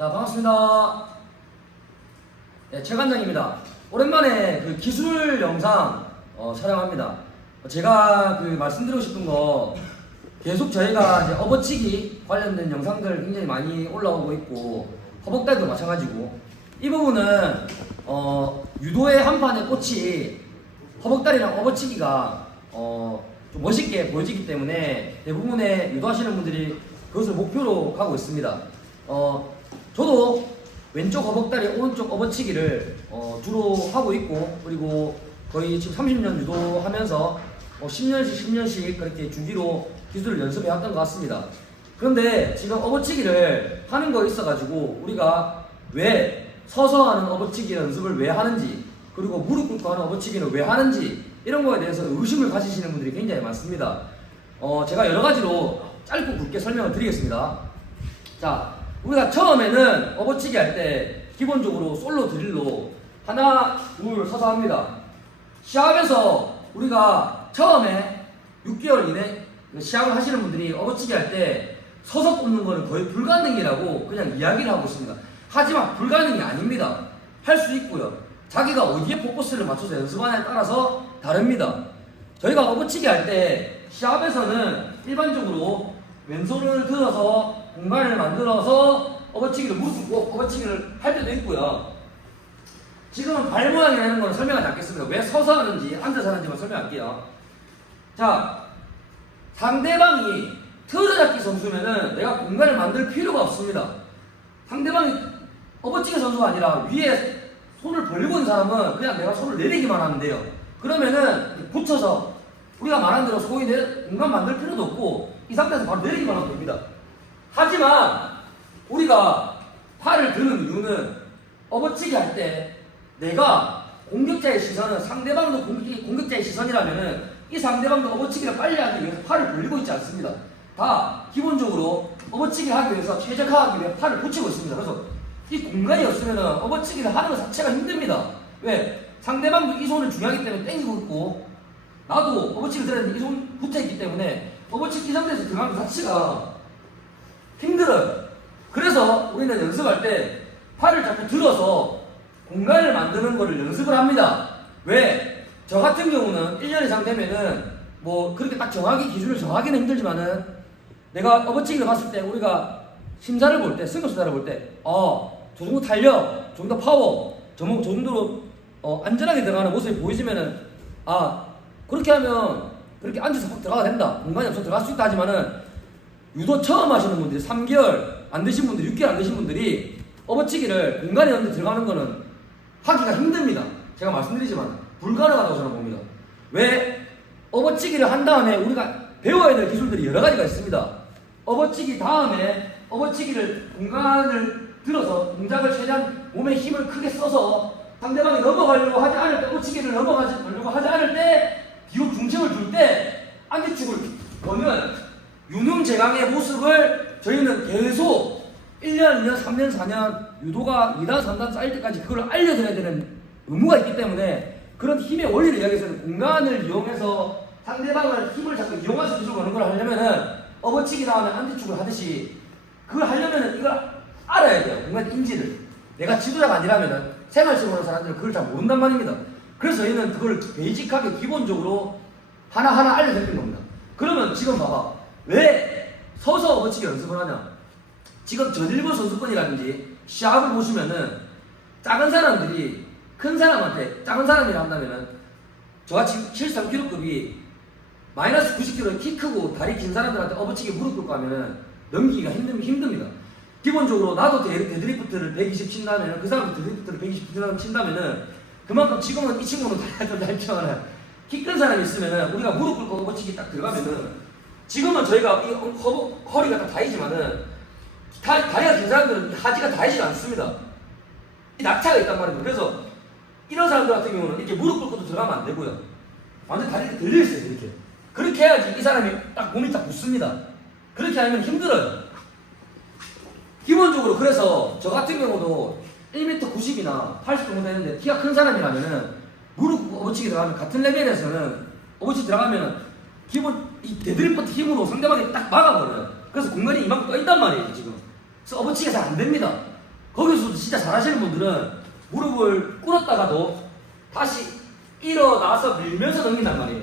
자, 반갑습니다. 네, 최관장입니다. 오랜만에 그 기술 영상 촬영합니다. 제가 말씀드리고 싶은 거 계속 저희가 이제 업어치기 관련된 영상들 굉장히 많이 올라오고 있고 허벅다리도 마찬가지고 이 부분은 유도의 한판의 꽃이 허벅다리랑 업어치기가 좀 멋있게 보여지기 때문에 대부분의 유도하시는 분들이 그것을 목표로 가고 있습니다. 저도 왼쪽 허벅다리, 오른쪽 업어치기를 주로 하고 있고, 그리고 거의 지금 30년 유도하면서 10년씩 그렇게 주기로 기술을 연습해 왔던 것 같습니다. 그런데 지금 업어치기를 하는 거 있어가지고 우리가 왜 서서 하는 업어치기 연습을 왜 하는지, 그리고 무릎 꿇고 하는 업어치기는 왜 하는지 이런 거에 대해서 의심을 가지시는 분들이 굉장히 많습니다. 제가 여러 가지로 짧고 굵게 설명을 드리겠습니다. 자, 우리가 처음에는 업어치기 할 때 기본적으로 솔로 드릴로 하나, 둘 서서 합니다. 시합에서 우리가 처음에 6개월 이내 시합을 하시는 분들이 업어치기 할 때 서서 꼽는 거는 거의 불가능이라고 그냥 이야기를 하고 있습니다. 하지만 불가능이 아닙니다. 할 수 있고요. 자기가 어디에 포커스를 맞춰서 연습하냐에 따라서 다릅니다. 저희가 업어치기 할 때 시합에서는 일반적으로 왼손을 들어서 공간을 만들어서 업어치기를 무릎 꿇고 업어치기를 할 때도 있고요. 지금은 발 모양이라는 걸 설명하지 않겠습니다. 왜 서서 하는지 앉아서 하는지만 설명할게요. 자, 상대방이 틀어잡기 선수면은 내가 공간을 만들 필요가 없습니다. 상대방이 업어치기 선수가 아니라 위에 손을 벌리고 있는 사람은 그냥 내가 손을 내리기만 하면 돼요. 그러면은 붙여서 우리가 말한 대로 소위 공간 만들 필요도 없고 이 상태에서 바로 내리기만 하면 됩니다. 하지만 우리가 팔을 드는 이유는 업어치기 할 때 내가 공격자의 시선은 상대방도 공격자의 시선이라면은 이 상대방도 업어치기를 빨리 하기 위해서 팔을 벌리고 있지 않습니다. 다 기본적으로 업어치기를 하기 위해서 최적화하기 위해 팔을 붙이고 있습니다. 그래서 이 공간이 없으면은 업어치기를 하는 것 자체가 힘듭니다. 왜? 상대방도 이 손을 중요하기 때문에 땡기고 있고 나도 업어치기를 들어야 되는데 이 손 붙어있기 때문에 업어치기 이 상태에서 들어가는 것 자체가 힘들어요. 그래서 우리는 연습할 때 팔을 자꾸 들어서 공간을 만드는 거를 연습을 합니다. 왜? 저 같은 경우는 1년 이상 되면은 뭐 그렇게 딱 정확히 기준을 정하기는 힘들지만은 내가 업어치기를 봤을 때 우리가 심사를 볼 때, 승급심사를 볼 때 저 정도 탄력, 좀 더 파워, 저 정도로 안전하게 들어가는 모습이 보이시면은 그렇게 하면 그렇게 앉아서 확 들어가야 된다. 공간이 없어서 들어갈 수 있다 하지만은 유도 처음 하시는 분들이 3개월 안 되신 분들이 6개월 안 되신 분들이 업어치기를 공간에 없는데 들어가는 거는 하기가 힘듭니다. 제가 말씀드리지만 불가능하다고 저는 봅니다. 왜? 업어치기를 한 다음에 우리가 배워야 될 기술들이 여러 가지가 있습니다. 업어치기 다음에 업어치기를 공간을 들어서 동작을 최대한 몸에 힘을 크게 써서 상대방이 넘어가려고 하지 않을 때 업어치기를 넘어가려고 하지 않을 때 뒤로 중심을 줄 때 안기축을 거는 유능제강의 모습을 저희는 계속 1년, 2년, 3년, 4년 유도가 2단, 3단 쌓일 때까지 그걸 알려드려야 되는 의무가 있기 때문에 그런 힘의 원리를 이야기해서 공간을 이용해서 상대방을 힘을 자꾸 이용해서 기술 거는 걸 하려면은 업어치기 다음에 안기축을 하듯이 그걸 하려면은 이걸 알아야 돼요. 공간 인지를. 내가 지도자가 아니라면은 생활식으로 하는 사람들은 그걸 잘 모른단 말입니다. 그래서 저희는 그걸 베이직하게 기본적으로 하나하나 알려드리는 겁니다. 그러면 지금 봐봐. 왜 서서 업어치기 연습을 하냐? 지금 전일본 선수권이라든지 시합을 보시면은 작은 사람들이 큰 사람한테 작은 사람이라 한다면은 저같이 73kg급이 마이너스 90kg에 키 크고 다리 긴 사람들한테 업어치기 무릎 꿇고 하면은 넘기기가 힘듭니다. 기본적으로 나도 데드리프트를 120 친다면은 그 사람도 데드리프트를 120 친다면은 그만큼 지금은 이 친구는 다리가 좀 얇지만은 키 큰 사람이 있으면은 우리가 무릎 꿇고 업어치기 딱 들어가면은 지금은 저희가 이 허리가 다 다이지만은 다리가 긴 사람들은 하지가 다이지 않습니다. 이 낙차가 있단 말입니다. 그래서 이런 사람들 같은 경우는 이렇게 무릎 꿇고도 들어가면 안 되고요. 완전 다리가 들려있어요. 이렇게. 그렇게 해야지 이 사람이 딱 몸이 딱 붙습니다. 그렇게 하면 힘들어요. 기본적으로 그래서 저 같은 경우도 1m 90이나 80 정도 되는데 키가 큰 사람이라면은 무릎 업어치기 들어가면 같은 레벨에서는 업어치기 들어가면은 기본 이 데드리프트 힘으로 상대방이 딱 막아버려요. 그래서 공간이 이만큼 떠있단 말이에요 지금. 그래서 업어치기가 잘 안됩니다. 거기서도 진짜 잘하시는 분들은 무릎을 꿇었다가도 다시 일어나서 밀면서 넘긴단 말이에요.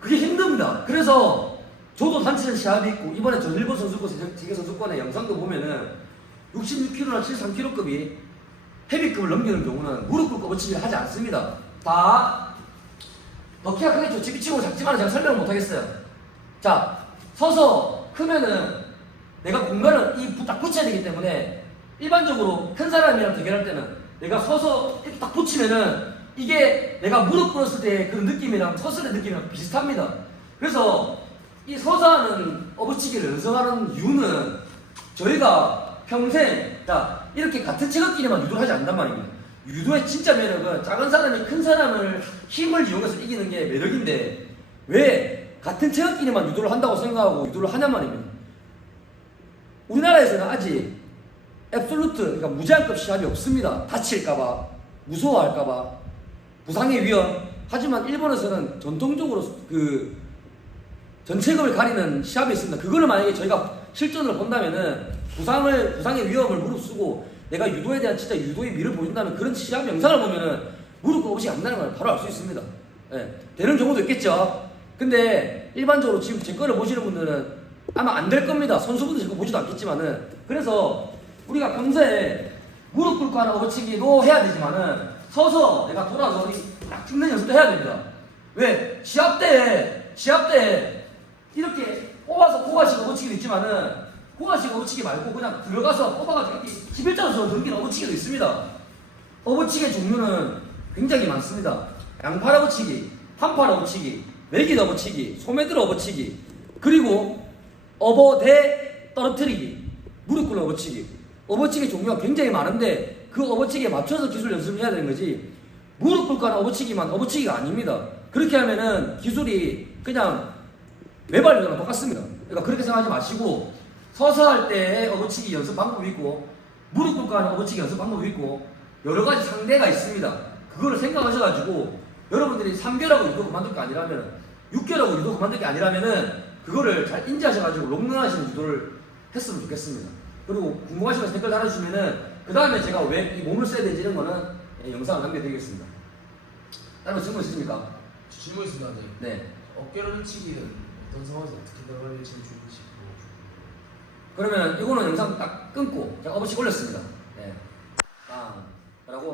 그게 힘듭니다. 그래서 저도 단체전 시합이 있고 이번에 전 일본 선수권 세계 선수권의 영상도 보면은 66kg나 73kg급이 헤비급을 넘기는 경우는 무릎 꿇고 업어치기를 하지 않습니다. 다 더 키가 크겠죠. 집이치고 작지만 제가 설명을 못 하겠어요. 자, 서서 크면은 내가 공간을 딱 붙여야 되기 때문에 일반적으로 큰 사람이랑 대결할 때는 내가 서서 이렇게 딱 붙이면은 이게 내가 무릎 꿇었을 때 그런 느낌이랑 섰을 때 느낌이랑 비슷합니다. 그래서 이 서서 하는 업어치기를 연습하는 이유는 저희가 평생 이렇게 같은 체격끼리만 유도를 하지 않는단 말입니다. 유도의 진짜 매력은 작은 사람이 큰 사람을 힘을 이용해서 이기는 게 매력인데 왜 같은 체격끼리만 유도를 한다고 생각하고 유도를 하냔 말입니다. 우리나라에서는 아직 앱솔루트, 그러니까 무제한급 시합이 없습니다. 다칠까봐, 무서워할까봐, 부상의 위험. 하지만 일본에서는 전통적으로 그 전체급을 가리는 시합이 있습니다. 그거를 만약에 저희가 실전으로 본다면은 부상의 위험을 무릅쓰고 내가 유도에 대한 진짜 유도의 미를 보여준다면 그런 시합 영상을 보면은 무릎 꿇고 안 나는 걸 바로 알 수 있습니다. 예, 되는 경우도 있겠죠. 근데 일반적으로 지금 제 거를 보시는 분들은 아마 안 될 겁니다. 선수분들 제 거 보지도 않겠지만은. 그래서 우리가 평소에 무릎 꿇고 하는 업어치기도 해야 되지만은 서서 내가 돌아서 딱 찍는 연습도 해야 됩니다. 왜? 시합 때 이렇게 뽑아서 고가식 업어치기도 있지만은 고가식 업어치기 말고 그냥 들어가서 뽑아가지고 이렇게 11자로 넘기는 업어치기도 있습니다. 업어치기의 종류는 굉장히 많습니다. 양팔 업어치기, 한팔 업어치기, 매깃 업어치기, 소매들 업어치기, 그리고 업어대 떨어뜨리기, 무릎 꿇는 업어치기. 업어치기 종류가 굉장히 많은데 그 업어치기에 맞춰서 기술 연습을 해야 되는 거지 무릎 꿇고 하는 업어치기만 업어치기가 아닙니다. 그렇게 하면은 기술이 그냥 매발 유도랑 똑같습니다. 그러니까 그렇게 생각하지 마시고 서서 할 때의 업어치기 연습 방법이 있고 무릎 꿇고 하는 업어치기 연습 방법이 있고 여러 가지 상대가 있습니다. 그거를 생각하셔가지고 여러분들이 3개월하고 유도 그만둘 게 아니라면 6개월하고 유도 그만둘 게 아니라면은 그거를 잘 인지하셔가지고 롱런하시는 유도를 했으면 좋겠습니다. 그리고 궁금하시면 댓글 달아주시면은 그 다음에 제가 왜 이 몸을 써야 되지 이런 거는 영상을 남겨드리겠습니다. 다른 질문 있으십니까? 질문 있습니다. 네. 어깨를 치기는 어떤 상황에서 어떻게 들어가야 제일 좋은지 그러면 이거는 영상 딱 끊고 제가 업어치기 올렸습니다. 네.